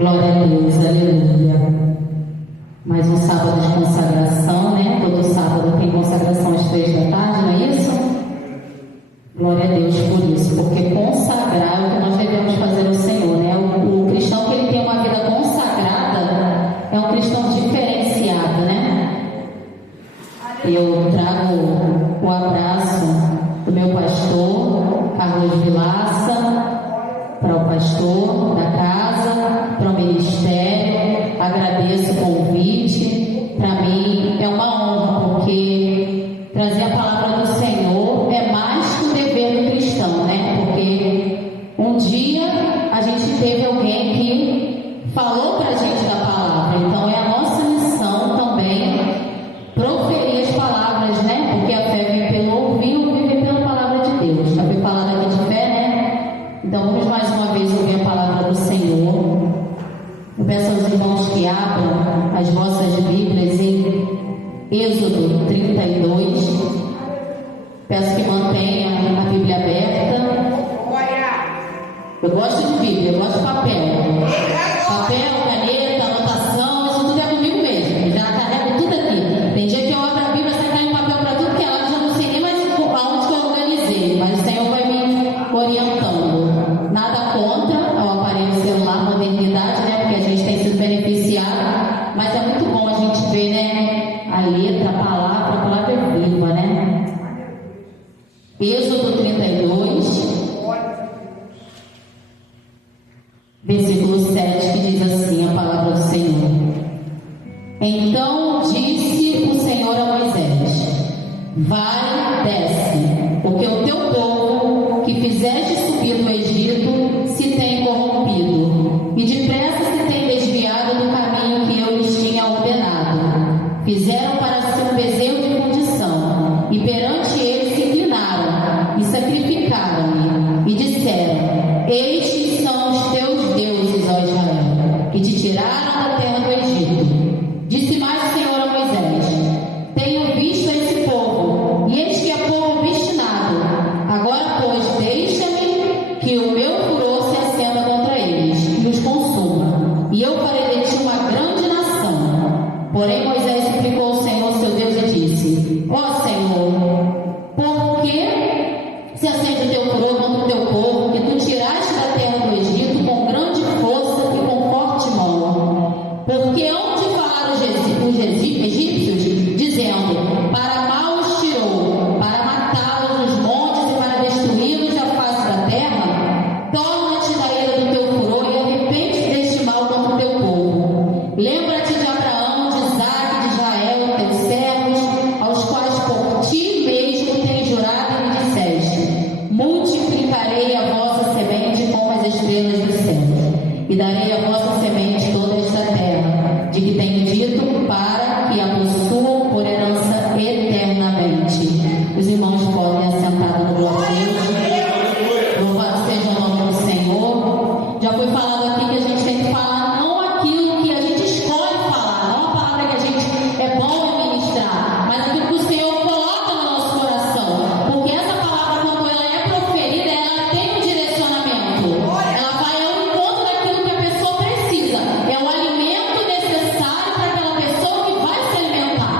Glória a Deus, aleluia. Mais um sábado de consagração, né? Todo sábado tem consagração às 3 da tarde, não é isso? Glória a Deus por isso, porque consagrar é o que nós devemos fazer ao Senhor, né? O cristão que ele tem uma vida consagrada é um cristão diferenciado, né? Eu trago o abraço do meu pastor, Carlos Vilaça, para o pastor da casa, para o ministério. Agradeço o convite. Para mim é uma honra, porque trazer a palavra do Senhor é mais que um dever do cristão, né? Porque um dia a gente teve alguém que falou para a gente da palavra, então é a nossa missão também proferir as palavras, né? Porque a fé vem pelo ouvir, o ouvir vem pela palavra de Deus. Já foi falado aqui de fé, né? Então vamos mais uma vez ouvir a palavra do Senhor. Eu peço aos irmãos que abram as vossas Bíblias em Êxodo 32. Peço que mantenha a Bíblia aberta. Eu gosto de Bíblia, eu gosto de papel. Papel, caneta, anotação, isso tudo é comigo mesmo. Já carrego tudo aqui. Tem dia que eu abro a Bíblia, você cai em papel para tudo que ela já não sei nem mais aonde que eu organizei. Mas o Senhor vai me orientando. Nada contra ao aparelho celular, modernidade, né? Porque a gente tem sido beneficiado. Mas é muito bom a gente ver, né? A letra, a palavra é viva, né? Êxodo 32. Versículo 7, que diz assim a palavra do Senhor. Então disse o Senhor a Moisés: vai, desce, porque o teu povo que fizeste subir do Egito se tem corrompido, e depressa se tem desviado do caminho que eu lhes tinha ordenado. Fizeram para si um bezerro de fundição, e perante ele se inclinaram, e sacrificaram-lhe, e disseram: estes são os teus deuses, ó Israel, que te tiraram da terra do Egito. Disse mais o Senhor a Moisés: tenho visto esse povo, e eis que é povo obstinado. Agora, pois, deixa-me que o meu furor se acenda contra eles, e os consuma, e eu farei de ti uma grande nação. Porém, Moisés suplicou ao Senhor, seu Deus, e disse: ó Senhor, por que se acende o teu furor contra o teu povo, que tu tiraste da terra do Egito com grande força e com forte mão? Porque hão de falar os egípcios, dizendo: para mal os tirou, para matá-los nos montes e para destruí-los da face da terra? Torna-te da ira do teu furor e arrepende-te deste mal contra o teu povo. Lembra-te de Abraão, de Isaque e de Israel, teus servos, aos quais por ti mesmo tens jurado e me disseste: multiplicarei a vossa semente como as estrelas do céu, e darei a vossa semente toda esta terra, de que tenho dito, para que a possuam por herança eternamente. Os irmãos podem assentar no glória a Deus. Louvado seja o nome do Senhor. Já foi falado aqui que a gente tem que falar não aquilo que a gente escolhe falar, não a palavra que a gente é bom ministrar, mas aquilo que o Senhor coloca no nosso coração. Porque essa palavra, quando ela é proferida, ela tem um direcionamento. Ela vai ao encontro daquilo que a pessoa precisa. É o alimento necessário para aquela pessoa que vai se alimentar.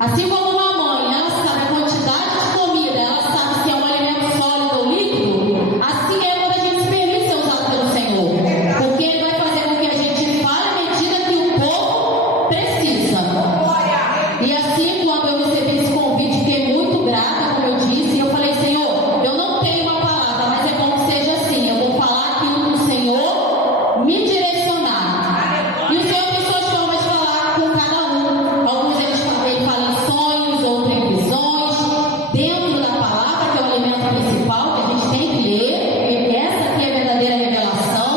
Assim como uma mãe, ela sabe a quantidade de comida, ela sabe se é um alimento sólido ou líquido. Assim é quando a gente se permite ser usado pelo Senhor. Porque Ele vai fazer com que a gente fale à medida que o povo precisa. E assim, quando eu recebi esse convite, fiquei muito grata, como eu disse, e eu falei: Senhor, eu não tenho uma palavra, mas é bom que seja assim. Eu vou falar aquilo que o Senhor me direcionar. E o Senhor tem suas formas de falar com cada um. Alguns ele fala em sonhos, outros em visões, dentro da palavra, que é o alimento principal que a gente tem que ler. E essa aqui é a verdadeira revelação.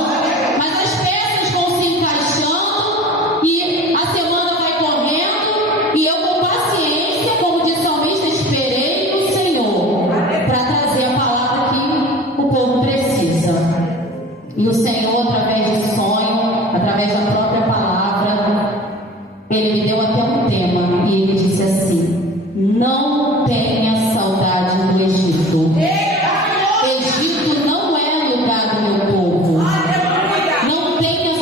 Mas as peças vão se encaixando e a semana vai correndo, e eu, com paciência, como diz o salmista, esperei no Senhor para trazer a palavra que o povo precisa. E o Senhor, através de sonho, através da própria palavra, Ele me deu até um tema, e Ele disse assim: não tenha saudade do Egito. Egito não é lugar do meu povo. Não tenha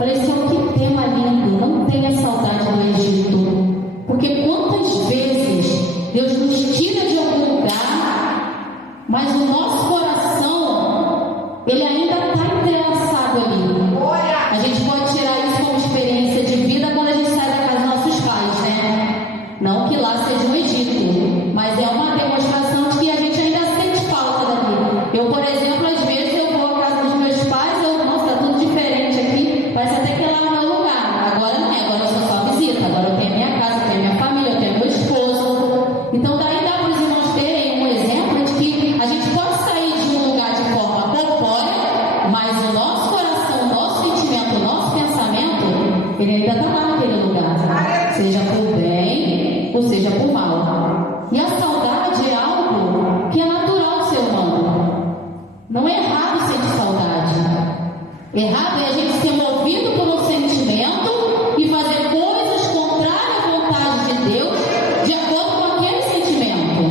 Falei, Senhor, que tema lindo, não tenha saudade do Egito. Porque quantas vezes Deus nos tira de algum lugar, mas o nosso coração, ele ainda está entrelaçado ali. A gente pode tirar isso como experiência de vida quando a gente sai da casa dos nossos pais, né? Não que lá seja um Egito, mas é uma demonstração de que a gente ainda sente falta dali. Eu, por exemplo, às vezes eu vou à casa dos meus pais, nossa, tá tudo diferente aqui, parece até que lá é o meu lugar. Agora não é, agora eu sou só visita, agora eu tenho minha casa, eu tenho minha família, eu tenho meu esposo. Então daí dá para os irmãos terem um exemplo de que a gente pode sair de um lugar de forma corpórea, mas o nosso coração, o nosso sentimento, o nosso pensamento, ele ainda está lá naquele lugar, seja por bem ou seja por mal. E a saudade é algo que é natural do ser humano. Não é errado sentir saudade. Errado é a gente ser movido por um sentimento e fazer coisas contrárias à vontade de Deus de acordo com aquele sentimento.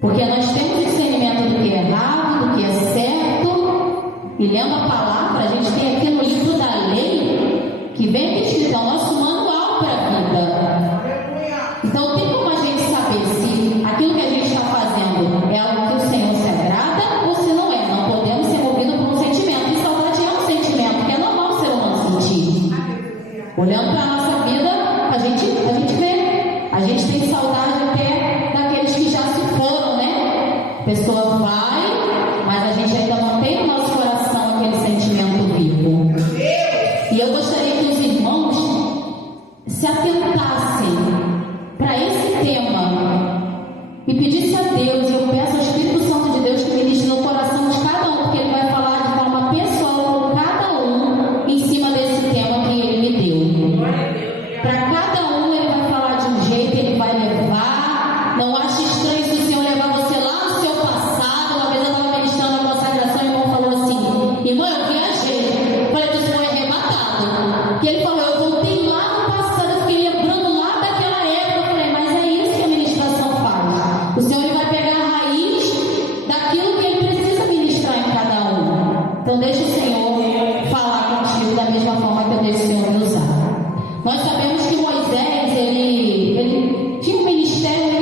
Porque nós temos discernimento do que é errado, do que é certo. E lendo a palavra, a gente tem aqui no livro da lei, que vem aqui escrito, é o nosso manual para a vida. Então tem como a gente saber se aquilo que a gente está fazendo é algo que o Senhor se agrada ou se não é. Não podemos ser movidos por um sentimento. E saudade é um sentimento que é normal o ser humano sentir. Olhando para a nossa vida, a gente vê. A gente tem saudade até daqueles que já se foram, né? A pessoa vai, mas a gente ainda mantém no nosso coração aquele sentimento vivo. E eu gostaria que os irmãos se atentassem para esse tema e pedissem a Deus, e eu peço ao Espírito Santo de Deus que ministre no coração de cada um, porque ele vai falar de forma pessoal com cada um em cima desse tema que ele me deu. Para cada um ele vai falar de um jeito, ele vai levar. Não ache estranho se o Senhor levar você lá no seu passado. Uma vez eu estava ministrando a consagração e o irmão falou assim: irmão, eu viajei. Falei, tu foi arrebatado. E ele falou, eu voltei lá no passado, eu fiquei lembrando lá daquela época. Eu falei, mas é isso que a ministração faz. O Senhor ele vai pegar a raiz daquilo que ele precisa ministrar em cada um. Então deixa o Senhor falar contigo da mesma forma que eu deixo o Senhor me usar. Nós sabemos que Moisés, ele tinha um ministério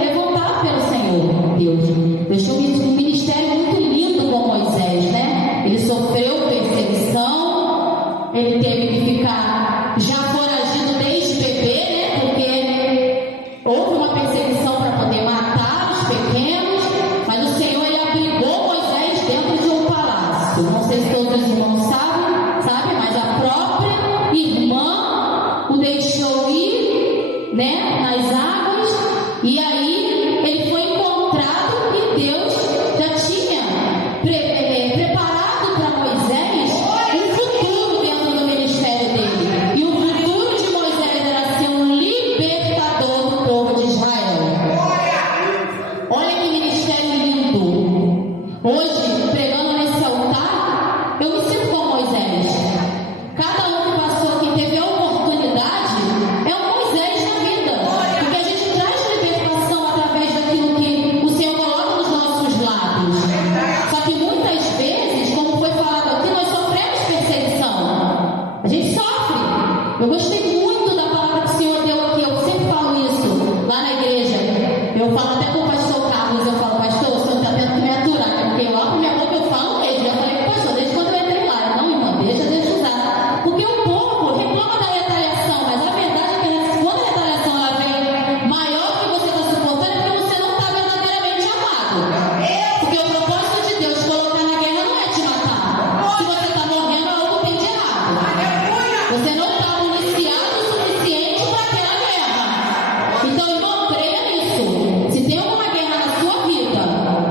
levantado pelo Senhor, Deus. Deixou um ministério muito lindo com Moisés, né? Ele sofreu perseguição, ele teve que ficar já foragido desde bebê, né? Porque houve uma perseguição para poder matar os pequenos, mas o Senhor ele abrigou Moisés dentro de um palácio. Não sei se todos os irmãos sabem, mas a própria irmã o deixou ir, né, nas águas, e aí ele foi encontrado e Deus já tinha preparado para Moisés um futuro dentro do ministério dele. E o futuro de Moisés era ser um libertador do povo de Israel. Olha que ministério lindo. Hoje, pregando nesse altar, eu me sinto como Moisés. Cada um que passou aqui teve a oportunidade, é um Moisés na vida. Porque a gente traz libertação através daquilo que o Senhor coloca nos nossos lábios. Só que muitas vezes, como foi falado aqui, nós sofremos perseguição. A gente sofre. Eu gostei muito da palavra que o Senhor deu aqui. Eu sempre falo isso lá na igreja. Eu falo até com o pastor Carlos, eu falo, pastor, o senhor está tendo que me aturar, porque eu abro minha boca, eu falo mesmo. Eu falei, pastor, desde quando eu entrei lá, eu não, irmã, deixa usar. Porque o povo reclama da retaliação, mas a verdade é que quando a retaliação ela vem maior que você está suportando, é porque você não está verdadeiramente amado. Porque o propósito de Deus de colocar na guerra não é te matar. Se você está morrendo, algo tem de errado. Você não está municiado o suficiente para aquela guerra. Então, irmão, creia nisso. Se tem alguma guerra na sua vida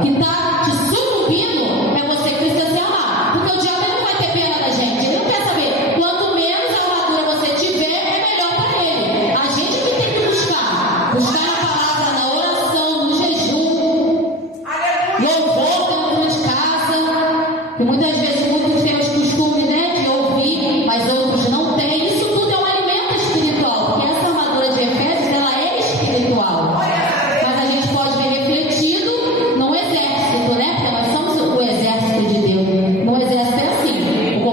que está te sucumbindo, é você que precisa se amar. Porque o diabo ele não vai ter pena da gente. Ele não quer saber. Quanto menos armadura você tiver, é melhor para ele. A gente que tem que buscar. Buscar na palavra, na oração, no jejum. Louvor dentro de casa. Que muitas vezes muitos temos costume, né, de ouvir, mas outros não têm. Isso tudo é um alimento espiritual. Porque essa armadura de Efésios, ela é espiritual. Mas a gente pode ver refletido no exército, né? Porque nós somos o exército de Deus. No exército é assim. O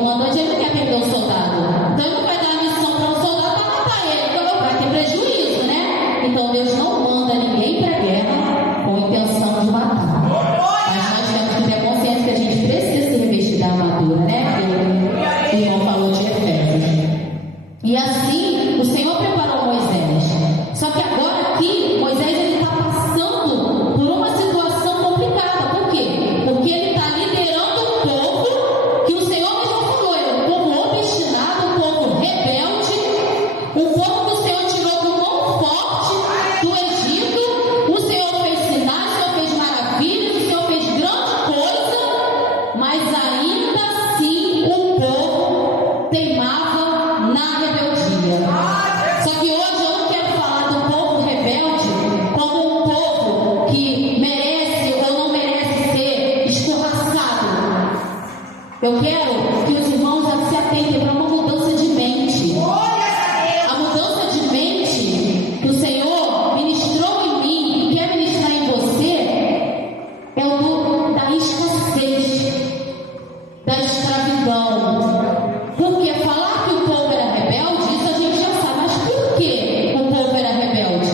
Eu quero que os irmãos se atentem para uma mudança de mente. A mudança de mente que o Senhor ministrou em mim e quer ministrar em você é o da escassez, da escravidão. Porque falar que o povo era rebelde, isso a gente já sabe. Mas por que o povo era rebelde?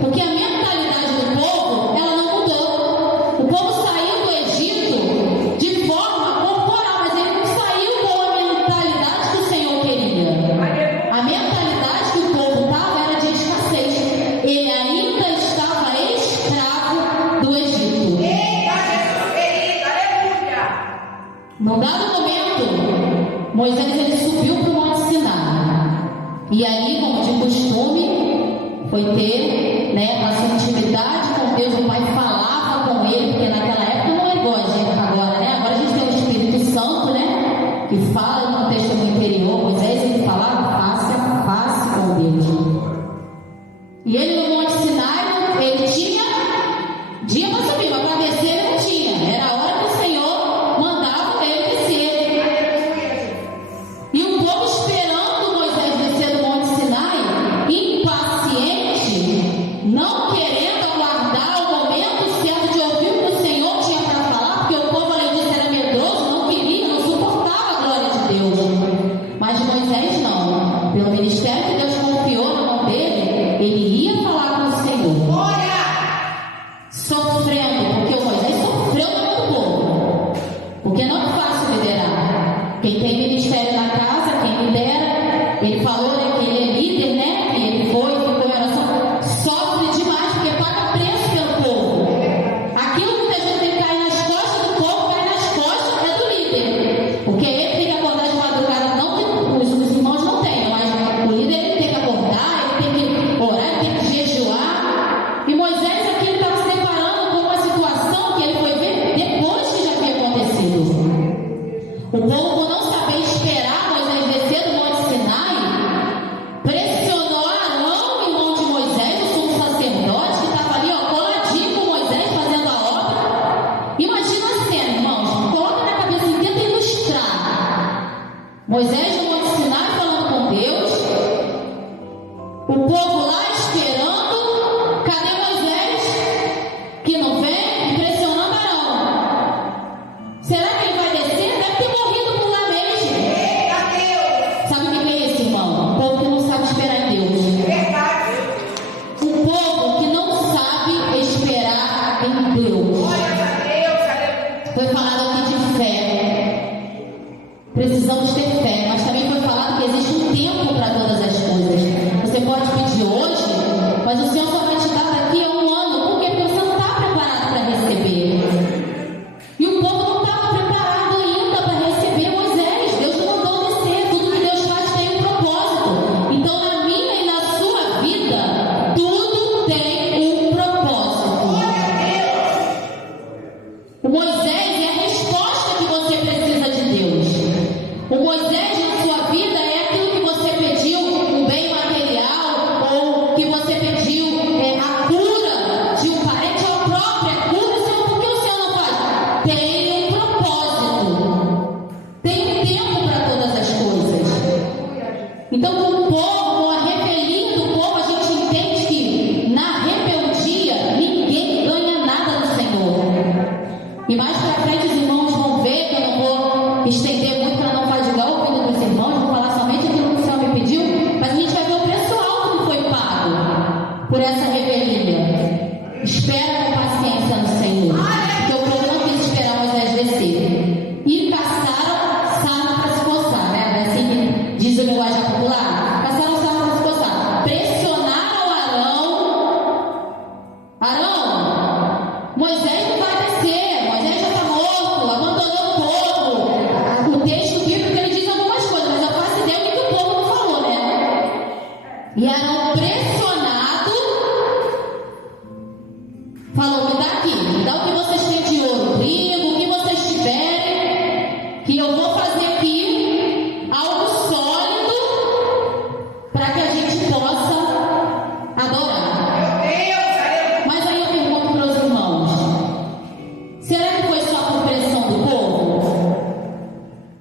Porque a mentalidade do povo, ela não mudou. O povo saiu do Egito de forma corporal, mas ele não saiu com a mentalidade que o Senhor queria. A mentalidade que o povo estava era de escassez. Ele ainda estava escravo do Egito. Num dado momento, Moisés ele subiu para o Monte Sinai. E aí, como de costume, foi ter a sua intimidade com Deus. O Pai falava com ele, porque naquela época não é igual a gente agora, né? Agora a gente tem o Espírito Santo, né? Que fala no contexto interior. Moisés ele falava face a face com Deus. E ele no Monte Sinai, ele tinha dia para subir, mas para descer ele não tinha. Era a hora que o Senhor mandava ele descer. E o povo esperando Moisés descer do Monte Sinai, impaciente, não querendo aguardar o momento certo de ouvir o que o Senhor tinha para falar, porque o povo, além disso, era medroso, não queria, não suportava a glória de Deus. Mas Moisés não. Pelo ministério que Deus confiou na mão dele, ele ia falar com o Senhor. Sofrendo, porque o Moisés sofreu no povo. Porque não é fácil liderar. Quem tem ministério na casa, quem lidera, ele falou que ele é líder, né? Que ele foi, ficou em oração. Sofre demais, porque paga preço pelo povo. Aquilo que muitas vezes tem que cair nas costas do povo, cai nas costas do líder. Porque ele tem que acordar de madrugada, não que os irmãos não tenham, mas o líder ele tem que acordar, ele tem que orar, ele tem que jejuar. E Moisés aqui ele estava se deparando com uma situação que ele foi ver depois que já havia acontecido. O povo, por não saber esperar Moisés descer do Monte Sinai, pressionou Arão, irmão de Moisés, o sumo sacerdote, que estava ali, coladinho com Moisés, fazendo a obra. Imagina a cena, irmãos, coloca na cabeça e tenta ilustrar. Moisés no Monte Sinai falando com Deus, o povo lá esperando, cadê Moisés? Que não vem, impressionando Arão. Será que ele vai descer? Deve ter morrido por lá mesmo. Sabe o que é isso, irmão? O povo que não sabe esperar em Deus. O povo que não sabe esperar em Deus. Foi falado aqui de fé. Precisamos ter fé, mas também foi falado que existe um tempo para todas as coisas. Você pode pedir hoje, mas o Senhor só vai te dar daqui a um ano. Por quê? Porque você não está preparado para receber. E o povo não estava preparado ainda para receber Moisés. Deus não mandou descer. Tudo que Deus faz tem um propósito. Então, na minha e na sua vida, tudo tem um propósito. O Moisés é a resposta que você precisa de Deus. O Moisés na sua vida é aquilo que você pediu, um bem material, ou que você pediu a cura de um parente, ou a própria cura. Senhor, por que o Senhor não faz? Tem um propósito. Tem um tempo para todas as coisas. Então, com o povo, com a rebelia do povo, a gente entende que na rebeldia ninguém ganha nada do Senhor. E mais para frente os irmãos vão ver, que eu não vou estender muito para não fadigar o ouvido dos irmãos, vou falar somente aquilo que o Senhor me pediu, mas a gente vai ver o preço alto que foi pago por essa revelia. Espera com paciência no Senhor, porque o povo não quis esperar Moisés descer. E caçaram sarna para se coçar, né? Assim que diz o linguagem popular. Caçaram sarna para se coçar. Pressionaram Arão. Moisés não vai descer, Moisés já está morto,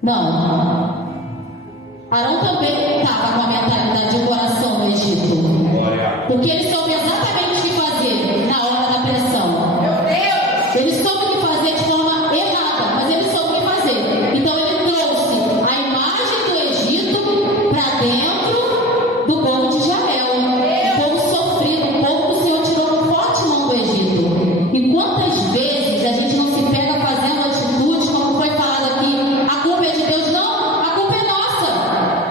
Não. Arão também estava com a mentalidade de coração no Egito. Porque ele soube exatamente o que fazer na hora da pressão. Ele soube o que fazer de forma errada, mas ele soube o que fazer. Então ele trouxe a imagem do Egito para dentro do povo de Israel. Um povo sofrido, um povo que o Senhor tirou com forte mão do Egito. E quantas vezes a gente não se pega fazendo atitudes, como foi falado aqui, a culpa é de Deus? Não, a culpa é nossa.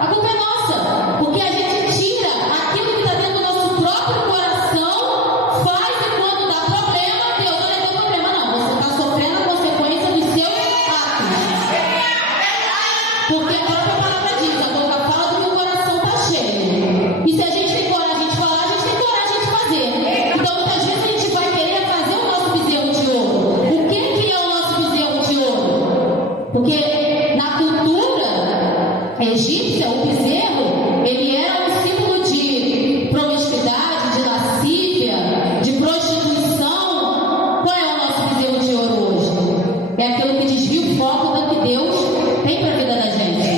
A culpa é nossa. Porque a gente tira aquilo que está dentro do nosso próprio coração, faz e quando dá problema, Deus, olha, deu problema. Não, você está sofrendo a consequência dos seus atos. Porque a própria palavra diz, a boca fala do que o coração está cheio. E se a gente tem coragem de falar, a gente tem coragem de fazer. Então muitas vezes a gente vai querer fazer o nosso bezerro de ouro. O que é o nosso bezerro de ouro? Porque na cultura egípcia, o bezerro, ele era um símbolo de promiscuidade, de lascívia, de prostituição. Qual é o nosso bezerro de ouro hoje? É aquilo que desvia o foco do que Deus tem para a vida da gente.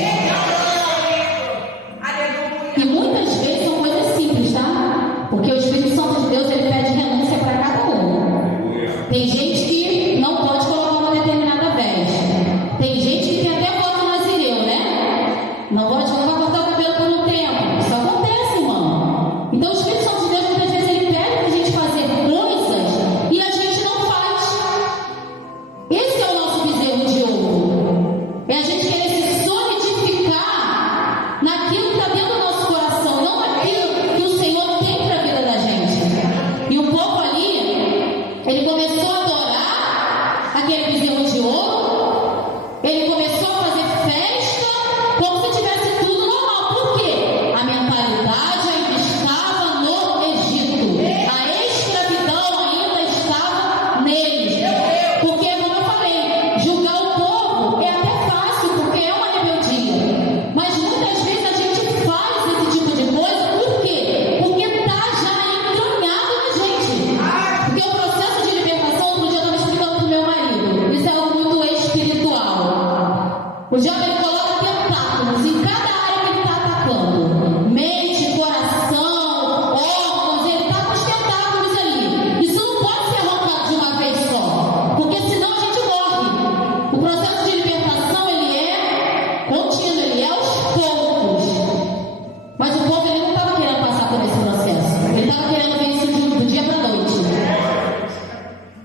E muitas vezes são coisas simples, tá? Porque o Espírito Santo de Deus, ele pede renúncia para cada um. Tem gente que não pode colocar uma determinada veste. Tem gente que tem até voto nazireu, né? Não vai cortar o cabelo por um tempo. Isso acontece, irmão. Então o Espírito Santo de Deus, muitas vezes, ele pede para a gente fazer coisas e a gente não faz. Esse é o nosso bezerro de ouro. É a gente querer se solidificar naquilo que está dentro do nosso coração, não naquilo que o Senhor tem para a vida da gente. E o povo ali, ele começou a adorar aquele bezerro de ouro, ele começou a fazer festa como se tivesse tudo normal. Por quê? A mentalidade ainda estava no Egito, a escravidão ainda estava neles. Porque, como eu falei, julgar o povo é até fácil, porque é uma rebeldia. Mas muitas vezes a gente faz esse tipo de coisa, por quê? Porque está já entranhado na gente. Porque o processo de libertação, outro dia eu estava explicando para o meu marido, isso é algo muito espiritual. O jovem coloca tentáculos em cada área que ele está atacando. Mente, coração, órgãos, ele está com os tentáculos ali. Isso não pode ser arrancado de uma vez só, porque senão a gente morre. O processo de libertação, ele é contínuo, ele é aos poucos. Mas o povo, ele não estava querendo passar por esse processo. Ele estava querendo ver isso do dia para a noite.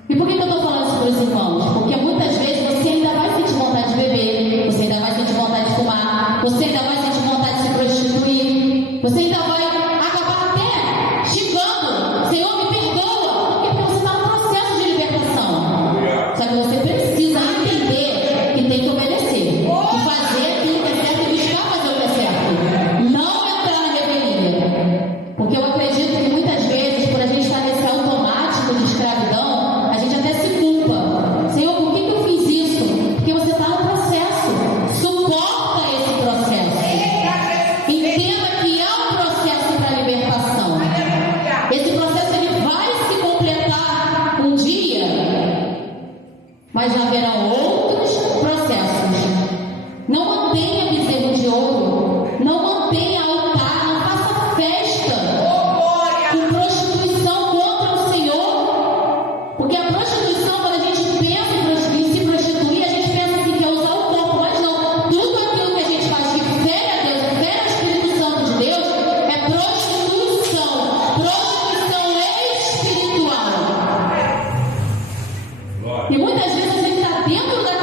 E por que eu estou falando isso para os irmãos? Porque muitas vezes você ainda vai sentir vontade de beber, você ainda vai sentir vontade de fumar, você ainda vai sentir vontade de se prostituir, você ainda vai acabar até xingando, Senhor, me perdoa. Por quê? Porque você está no processo de libertação. Só que você precisa entender que tem que obedecer e fazer aquilo que é certo e buscar fazer o que é certo. Não entrar na revelia. Porque eu acredito que muitas vezes, por a gente estar nesse automático de escravidão, a gente até se culpa. Senhor, por que eu fiz isso? Porque você está no processo. Suporta esse processo. Entenda que há um processo para libertação. Esse processo, ele vai se completar um dia, mas haverão outros processos. Não mantenha bezerro de ouro, não mantenha altar, não faça festa com prostituição contra o Senhor. Porque a prostituição, quando a gente pensa em se prostituir, a gente pensa assim, que é usar o corpo, mas não. Tudo aquilo que a gente faz que fere a Deus, fere o Espírito Santo de Deus, é prostituição. Prostituição espiritual. E muitas vezes a gente está dentro da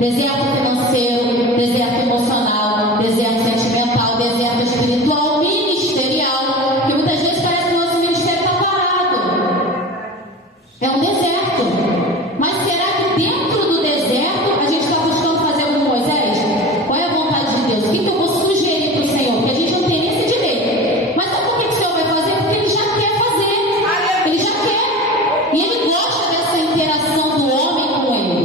Deserto financeiro, deserto emocional, deserto sentimental, deserto espiritual, ministerial, que muitas vezes parece que o nosso ministério está parado. É um deserto. Mas será que dentro do deserto a gente está buscando fazer como Moisés? Qual é a vontade de Deus? O que eu vou sugerir para o Senhor? Porque a gente não tem esse direito. Mas sabe por que o Senhor vai fazer? Porque Ele já quer fazer. Ele já quer. E Ele gosta dessa interação do homem com Ele.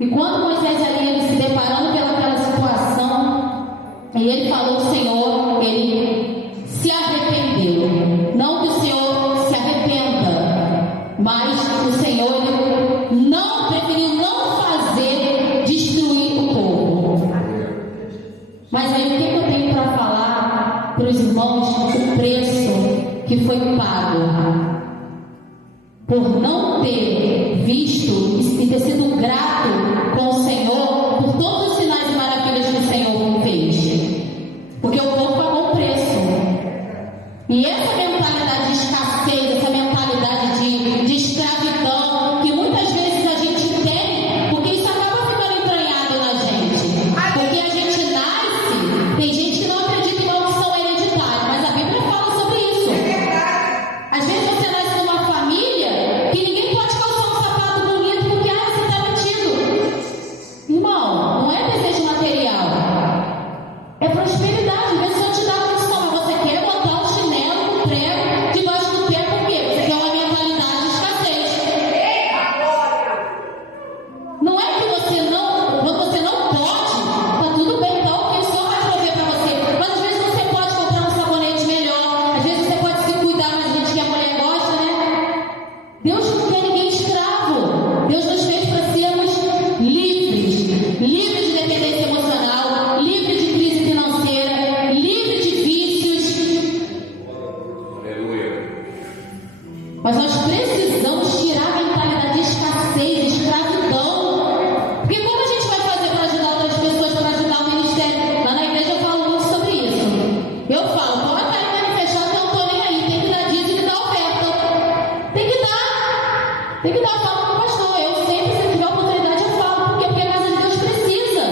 E quando Moisés ali, ele se deparando pelaquela situação, e ele falou ao Senhor, ele se arrependeu. Não que o Senhor se arrependa, mas o Senhor ele não preferiu não fazer destruir o povo. Mas aí o que eu tenho para falar para os irmãos? O preço que foi pago por não ter visto e ter sido grato com o Senhor por todos os sinais e maravilhas que o Senhor fez. Porque o povo pagou um preço. E essa mentalidade de escassez, essa mentalidade de escravidão, que muitas vezes a gente tem, porque isso acaba ficando entranhado na gente. Porque a gente nasce, tem gente que não acredita em maldição hereditária, mas a Bíblia fala sobre isso. Às vezes você nasce numa família que ninguém pode calçar um sapato bonito porque você está metido. Irmão, não é desejo material, é prosperidade. Às vezes eu te dá condição, mas você quer botar um chinelo, um prego debaixo do pé, por quê? Você quer uma mentalidade de escassez. Não é que você não, quando você não pode, tá tudo bem, tá ok, só vai prover para você. Mas às vezes você pode comprar um sabonete melhor, às vezes você pode se cuidar, mas a gente que a mulher gosta, né? Deus não quer ninguém escravo. Deus nos fez para sermos livres. Livres de dependência emocional, livres de crise financeira, livres de vícios. Aleluia. Mas nós precisamos tirar a mentalidade de escassez, de escravidão. Porque como a gente vai fazer para ajudar outras pessoas, para ajudar o ministério? Lá na igreja eu falo muito sobre isso. Eu falo, pode estar em manifestado que eu não estou nem aí. Tem que dar dízimo e dar oferta. Tem que dar. Tem que dar. Eu falo com o pastor. Eu sempre, se tiver oportunidade, eu falo. Por quê? Porque a casa de Deus precisa.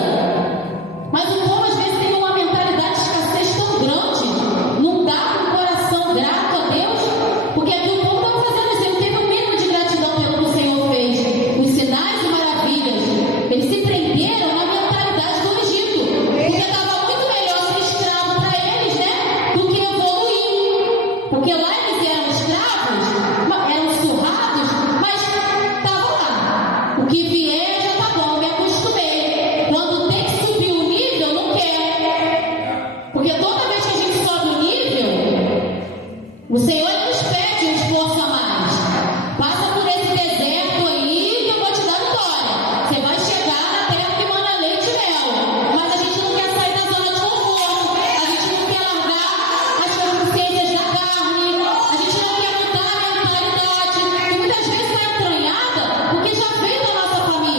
Mas o povo às vezes tem uma mentalidade de escassez tão grande. Não dá com o coração grato a Deus. Porque aqui o povo estava fazendo isso. Ele teve o mínimo de gratidão pelo que o Senhor fez. Os sinais e maravilhas. Eles se prenderam na mentalidade do Egito. Porque estava muito melhor ser escravo para eles, né? Do que evoluir. Porque lá eles eram escravos, eram surrados, mas estava lá. O que vier já tá bom, me acostumei. Quando tem que subir o nível, não quer. Porque toda vez que a gente sobe o nível, o Senhor nos pede um esforço a mais. Passa por esse deserto aí que eu vou te dar vitória. Você vai chegar na terra que manda leite e mel. Mas a gente não quer sair da zona de conforto. A gente não quer largar as concupiscências da carne. A gente não quer mudar a mentalidade. Que muitas vezes está entranhada porque já veio da nossa família.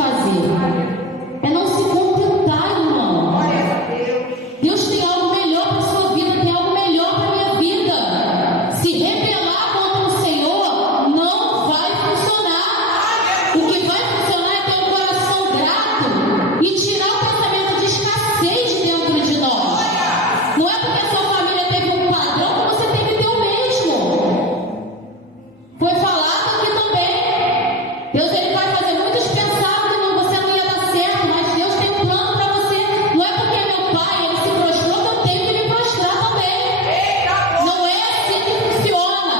fazer é não se contentar, irmão. Deus tem algo melhor para a sua vida, tem algo melhor para a minha vida. Se rebelar contra o Senhor não vai funcionar. O que vai funcionar é ter um coração grato e tirar o pensamento de escassez de dentro de nós. Não é porque a sua família teve um padrão que você tem que ter o mesmo. Foi falado aqui também. Deus ele vai fazer muitos pensavam que você não ia dar certo, mas Deus tem um plano para você. Não é porque meu pai ele se prostrou que eu tenho que me prostrar também. Não é assim que funciona.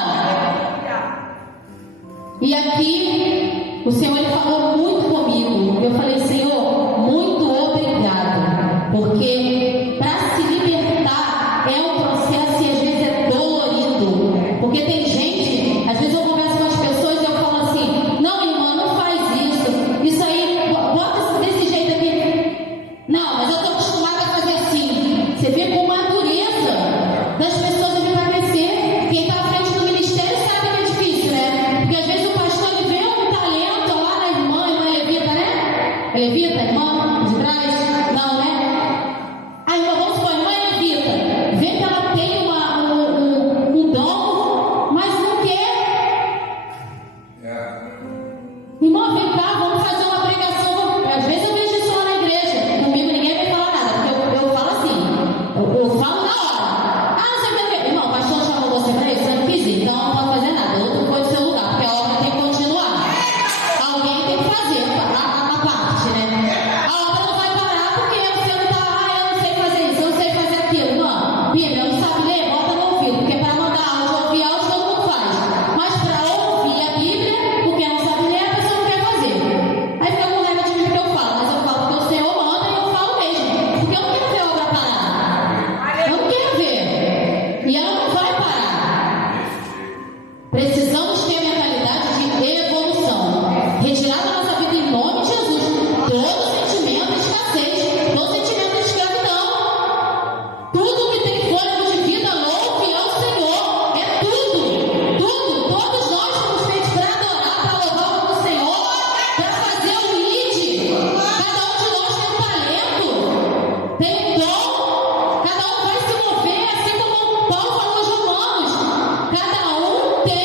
E aqui o Senhor ele falou muito comigo. Eu falei, Senhor, muito obrigado, porque para se libertar é um processo e às vezes é dolorido. Porque tem gente, às vezes eu converso com as pessoas e eu falo assim, não irmã, não faz isso aí, bota desse jeito aqui. Não, mas eu estou acostumada a fazer assim. Você vê como a dureza das pessoas a emagrecer. Quem está à frente do ministério sabe que é difícil, né? Porque às vezes o pastor ele vê um talento lá na irmã levita, né? Levita, irmã, de trás? Não, né? A irmã, vamos supor, a irmã levita. Vê que ela tem um dom, mas não quer. Irmã, vem cá, vamos fazer uma pregação. Às vezes eu vejo isso lá na igreja. Comigo ninguém vai falar nada, porque eu falo assim. Eu falo na hora. Ah, não sei o que. Irmão, o pastor não chamou você para isso? Eu não fiz isso, então não pode fazer nada. Outro foi do seu lugar, porque a obra tem que continuar. Alguém tem que fazer a parte, né? A obra não vai parar porque você não está lá, eu não sei fazer isso, eu não sei fazer aquilo. Não, Bíblia, não sabe ler? Bota no ouvido, porque para mandar áudio, ouvir áudio, todo mundo faz. Mas para ouvir a Bíblia, porque não sabe ler, a pessoa não quer fazer. Aí fica com raiva de mim que eu falo, mas eu falo porque o Senhor manda e eu falo mesmo. Porque eu não quero ver a obra parar. Eu não quero ver. E ela não vai parar. Precisamos ter a mentalidade de evolução. Retirar da nossa vida em nome de Jesus todo sentimento de escassez, todo sentimento de escravidão. Tudo que tem fôlego de vida, louve ao Senhor. É tudo, tudo. Todos nós fomos feitos para adorar, para louvar o nome do Senhor, para fazer o lead. Cada um de nós tem um talento, tem um dom. Cada um vai se mover, assim como Paulo falou aos Romanos. Cada um tem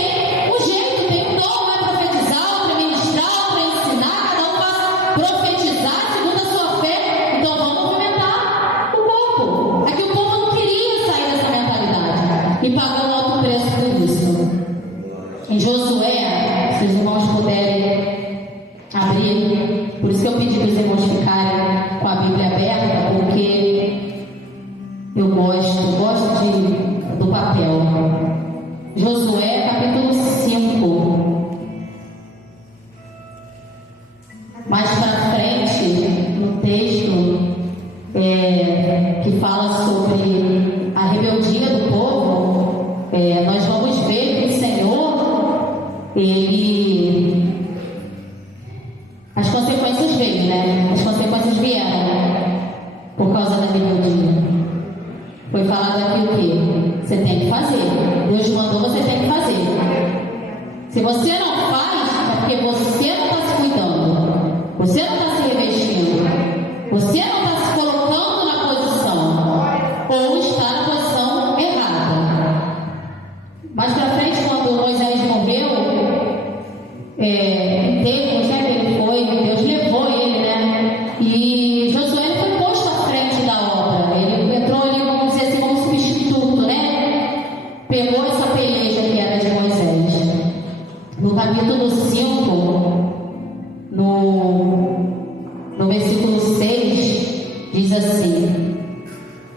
um jeito, tem um dom. Um é profetizar, outro é ministrar, outro é ensinar. Cada um vai profetizar segundo a sua fé. Então vamos movimentar o corpo. É que o povo não queria sair dessa mentalidade e pagar um alto preço por isso. Em Josué, se os irmãos puderem abrir, por isso que eu pedi para os irmãos ficarem com a Bíblia aberta, porque eu gosto do papel. Josué, capítulo 5. Mais para frente, no texto que fala sobre a rebeldia do povo, nós vamos ver que o Senhor, as consequências veio, né? As consequências vieram por causa da rebeldia. Foi falado aqui o quê? Você tem que fazer. Deus mandou, você tem que fazer. Se você não faz, é porque você não está se cuidando. Você não está se revestindo. Você não está se colocando na posição. Ou está na posição errada. Mais pra frente, quando Moisés morreu, em tempos, né, que ele foi, Deus levou ele, né? E Josué ele foi posto à frente da obra. Ele entrou ali, vamos dizer assim, como substituto, né? Pegou essa peleja que era de Moisés. No capítulo 5, no versículo 6, diz assim: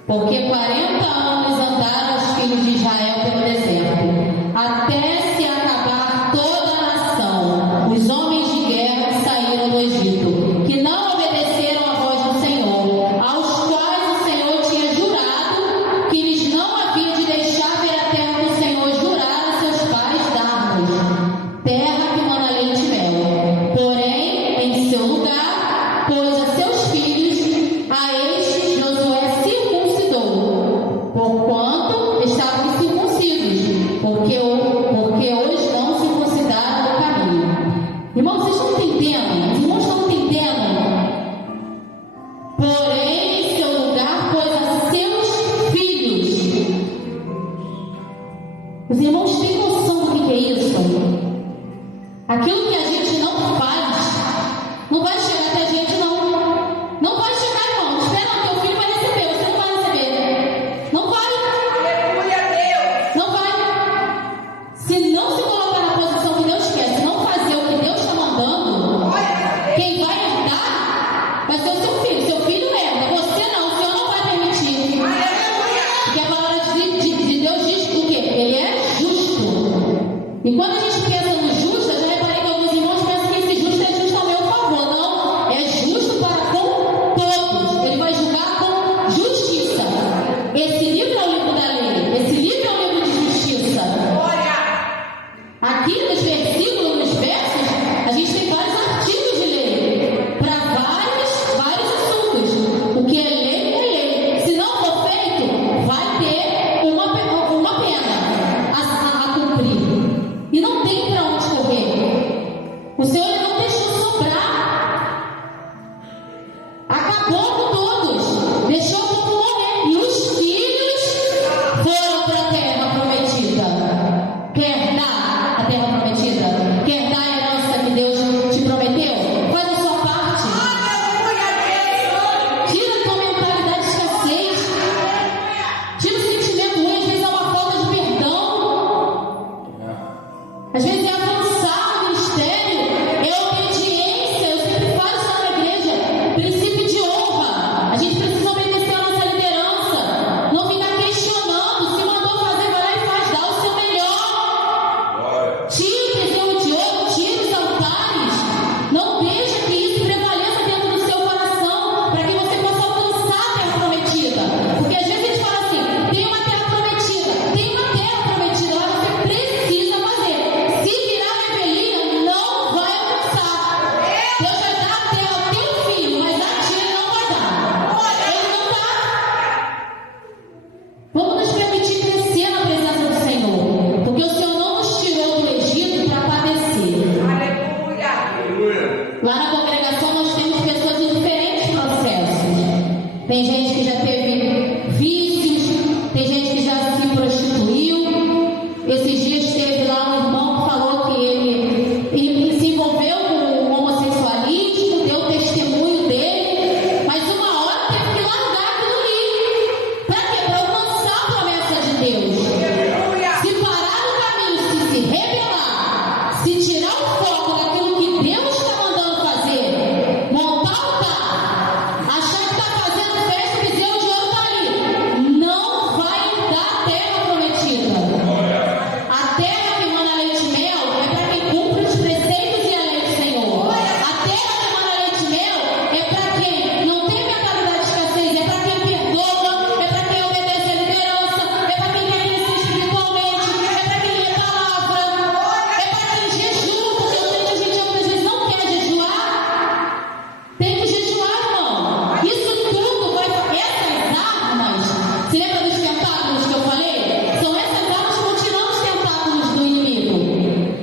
porque 40 anos andaram os filhos de Israel pelo deserto, até se acabar toda a nação. Os homens de guerra que saíram do Egito, que não obedeceram à voz do Senhor, aos quais o Senhor tinha jurado que lhes não havia de deixar ver a terra que o Senhor jurara a seus pais dar-nos, terra que mana leite e mel. Porém, em seu lugar, pôs a seus filhos, a estes Josué circuncidou, porquanto estavam incircuncisos, porque hoje não circuncidaram no caminho. Irmãos, vocês estão entendendo? Os irmãos estão entendendo vai ser o seu filho. Seu filho herda, você não, o Senhor não vai permitir. Porque a palavra de Deus diz o quê? Ele é justo. E quando a gente pensa no justo, eu já reparei que alguns irmãos pensam que esse justo é justo ao meu favor. Não, é justo para com todos. Ele vai julgar com justiça. Esse livro é o livro da lei. Esse livro é o livro de justiça. Aqui nos versículos, nos versos, a gente tem vários artigos de lei para vários assuntos. O que é lei é lei. Se não for feito, vai ter uma pena a cumprir. E não tem para onde correr. O Senhor ele não deixou sobrar. Acabou com todos. Deixou o povo morrer. E os filhos foram para a terra prometida. Quer dar a terra prometida? Quer dar a herança que Deus te prometeu? Faz a sua parte. Tira a tua mentalidade de escassez. Tira o sentimento ruim. Às vezes é uma falta de perdão. Às vezes é avançar no ministério. É obediência. Eu sempre falo isso na igreja. Princípio de honra. A gente precisa obedecer a nossa liderança. Não ficar questionando. Se mandou fazer, vai lá e faz. Dá o seu melhor. Tira o bezerro de ouro, tira os altares. Não deixa que isso prevaleça dentro do seu coração, para que você possa alcançar a terra prometida. Porque às vezes a gente fala assim: tem uma terra prometida, mas você precisa fazer. Se virar revelia, não vai alcançar. Deus vai dar a terra ao teu filho, mas a ti ele não vai dar. Ele não dá. Vamos nos permitir crescer na presença do Senhor, porque o Senhor não nos tirou do Egito para padecer. Lá na congregação nós temos pessoas em diferentes processos. Tem gente que já teve vícios, tem gente que já se prostituiu. Esses dias teve lá um irmão que falou que ele se envolveu com o homossexualismo, deu o testemunho dele, mas uma hora teve que largar aquilo ali. Para quê? Para alcançar a promessa de Deus. Se parar no caminho, se rebelar, se tirar o foco daquilo que Deus está mandando fazer, montar altar, achar que está fazendo festa, o bezerro de ouro está ali, não vai dar a terra prometida. A terra que manda leite e mel é para quem cumpre os preceitos e a lei do Senhor. A terra que manda leite e mel é para quem não tem mentalidade de escassez, é para quem perdoa, é para quem obedece a liderança, é para quem quer crescer espiritualmente, é para quem lê palavra, é para quem jejua, porque eu sei que a gente muitas vezes não quer jejuar. Tem que jejuar, irmão. Isso tudo vai fazer essas armas. Você lembra dos tentáculos que eu falei? São essas armas que vão tirando os tentáculos do inimigo.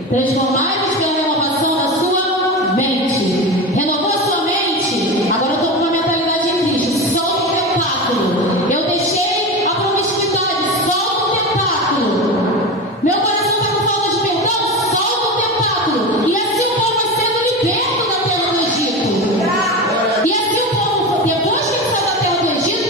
Transformai-vos pela renovação da sua mente. Renovou a sua mente? Agora eu estou com uma mentalidade em Cristo. Solta o tentáculo. Eu deixei a promiscuidade. Solta o tentáculo. Meu coração está com falta de perdão? Solta o tentáculo. E assim o povo vai sendo liberto da terra do Egito. E assim o povo, depois que sai da terra do Egito,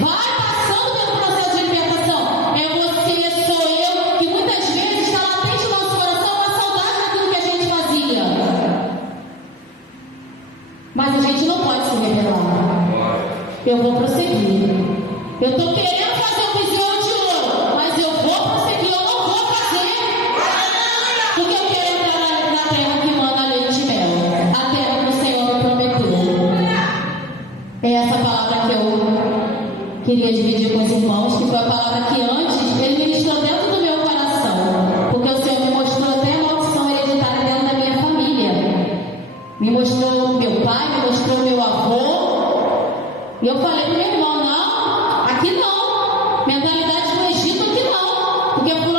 vai passando pelo processo de libertação. É você, sou eu, que muitas vezes está latente no nosso coração uma saudade daquilo que a gente fazia. Mas a gente não pode se rebelar. Eu vou prosseguir. Eu estou querendo fazer um bezerro de ouro, mas eu vou prosseguir, eu não vou fazer. Porque eu quero entrar na terra que manda leite e mel. A terra que o Senhor me prometeu. É essa palavra que eu queria dividir com os irmãos, que foi a palavra que antes ele ministrou dentro do meu coração. Porque o Senhor me mostrou até a maldição hereditária dentro da minha família. Me mostrou meu pai, me mostrou meu avô. E eu falei pro meu irmão: não, aqui não. Mentalidade do Egito, aqui não. Porque por